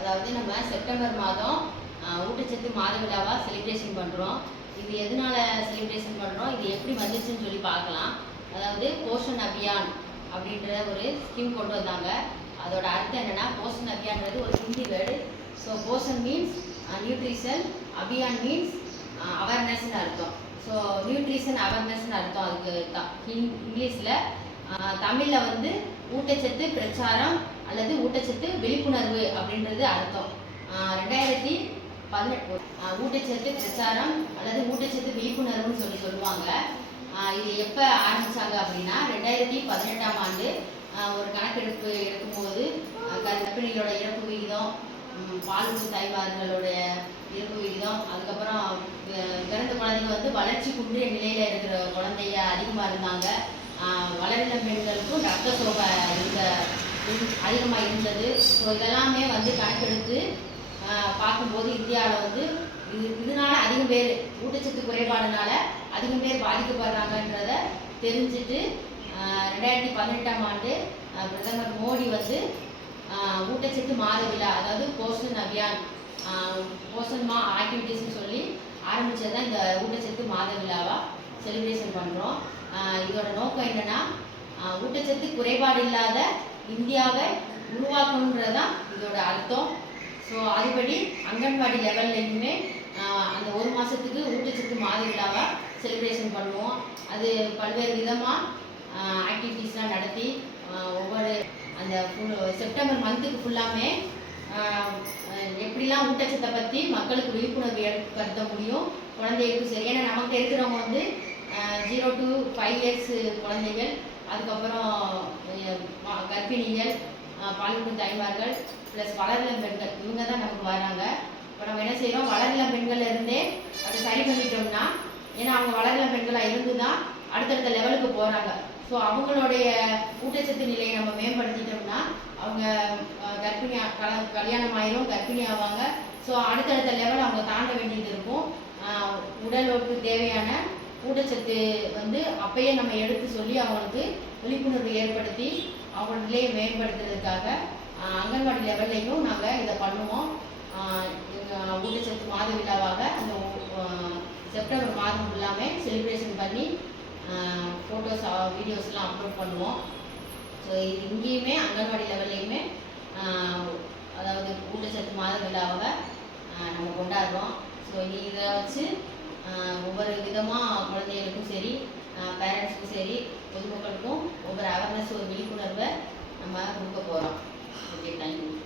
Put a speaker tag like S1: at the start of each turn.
S1: அதாவது நம்ம செப்டம்பர் மாதம் ஊட்டச்சத்து மாத விழாவாக செலிப்ரேஷன் பண்ணுறோம் இது எதனால செலிப்ரேஷன் பண்ணுறோம் இது எப்படி வந்துச்சுன்னு சொல்லி பார்க்கலாம். அதாவது போஷன் அபியான் அப்படின்ற ஒரு ஸ்கீம் கொண்டு வந்தாங்க. அதோட அர்த்தம் என்னென்னா போஷன் அபியான்றது ஒரு Hindi word. So Poshan means nutrition Abhiyan means அவேர்னஸ்னு அர்த்தம். ஸோ நியூட்ரிஷன் அவேர்னஸ்னு அர்த்தம். அதுக்கு த இங்கிலீஷில் தமிழில் வந்து ஊட்டச்சத்து பிரச்சாரம் அல்லது ஊட்டச்சத்து விழிப்புணர்வு அப்படின்றது அர்த்தம். ரெண்டாயிரத்தி பதினெட்டு ஊட்டச்சத்து பிரச்சாரம் அல்லது ஊட்டச்சத்து விழிப்புணர்வுன்னு சொல்லி சொல்லுவாங்க. இது எப்போ ஆரம்பிச்சாங்க அப்படின்னா ரெண்டாயிரத்தி பதினெட்டாம் ஆண்டு ஒரு கணக்கெடுப்பு எடுக்கும்போது கர்ப்பிணிகளோட இறப்பு விகிதம் ம், பாலூட்டும் தாய்மார்களுடைய இறப்பு விகிதம் அதுக்கப்புறம் பிறந்த குழந்தைங்க வந்து வளர்ச்சி குன்றிய நிலையில் இருக்கிற குழந்தைங்க அதிகமாக இருந்தாங்க. ஆஹ், வளரிளம் ரத்த சோகை இருந்த அதிகமாக இருந்தது. ஸோ இதெல்லாமே வந்து கணக்கெடுத்து பார்க்கும்போது இந்தியாவில் வந்து இது இதனால அதிகம் பேர் ஊட்டச்சத்து குறைபாடுனால அதிகம் பேர் பாதிக்கப்படுறாங்கன்றத தெரிஞ்சுட்டு ரெண்டாயிரத்தி பதினெட்டாம் ஆண்டு பிரதமர் மோடி வந்து ஊட்டச்சத்து மாத விழா அதாவது போஷன் அபியான் போஷன் மா ஆக்டிவிட்டீஸ்னு சொல்லி ஆரம்பித்தது தான் இந்த ஊட்டச்சத்து மாத விழாவாக செலிப்ரேஷன் பண்ணுறோம் இதோட நோக்கம் என்னன்னா ஊட்டச்சத்து குறைபாடு இல்லாத இந்தியாவை உருவாக்கணுன்றது தான் இதோட அர்த்தம். ஸோ அதுபடி அங்கன்வாடி லெவல்லையுமே அந்த ஒரு மாதத்துக்கு ஊட்டச்சத்து மாத விழாவை செலிப்ரேஷன் பண்ணுவோம். அது பல்வேறு விதமாக ஆக்டிவிட்டீஸ்லாம் நடத்தி ஒவ்வொரு அந்த full செப்டம்பர் மந்த்துக்கு ஃபுல்லாமே எப்படிலாம் ஊட்டச்சத்தை பற்றி மக்களுக்கு விழிப்புணர்வு ஏற்படுத்த முடியும் குழந்தைகளுக்கும் சரி. ஏன்னா நமக்கு இருக்கிறவங்க வந்து ஜீரோ டு ஃபைவ் இயர்ஸ் குழந்தைகள் அதுக்கப்புறம் கர்ப்பிணிகள் அஹ், தாய்மார்கள் ப்ளஸ் வளரிளம் பெண்கள் இவங்க தான் நமக்கு வராங்க. இப்போ நம்ம என்ன செய்கிறோம் வளரிளம் பெண்கள் இருந்தே அதை சரி பண்ணிட்டோம்னா ஏன்னா அவங்க வளரிளம் பெண்களாக இருந்து தான் அடுத்தடுத்த லெவலுக்கு போகிறாங்க ஸோ அவங்களுடைய ஊட்டச்சத்து நிலையை நம்ம மேம்படுத்திட்டோம்னா அவங்க கர்ப்பிணி கல- கல்யாணம் ஆயிரும் கர்ப்பிணி ஆவாங்க. ஸோ அடுத்தடுத்த லெவல் அவங்க தாண்ட வேண்டியது இருக்கும். உடலுக்கு தேவையான ஊட்டச்சத்து வந்து அப்பயே நம்ம எடுத்து சொல்லி அவங்களுக்கு விழிப்புணர்வு ஏற்படுத்தி அவங்க நிலையை மேம்படுத்துறதுக்காக அங்கன்வாடி லெவல்லையும் நாங்கள் இதை பண்ணுவோம். ஊட்டச்சத்து மாத விழாவாக அந்த செப்டம்பர் மாதம் ஃபுல்லாமே செலிப்ரேஷன் பண்ணி ஃபோட்டோஸ் வீடியோஸ்லாம் அப்லோட் பண்ணுவோம். ஸோ இது இங்கேயுமே அங்கன்வாடி லெவல்லையுமே அதாவது ஊட்டச்சத்து மாத விழாவை நம்ம கொண்டாடுறோம். ஸோ இதை வச்சு ஒவ்வொரு விதமாக குழந்தைகளுக்கும் சரி பேரண்ட்ஸுக்கும் சரி பொதுமக்களுக்கும் ஒவ்வொரு அவேர்னஸ் ஒரு விழிப்புணர்வை நம்ம கொடுக்க போகிறோம் ஓகே தேங்க்யூ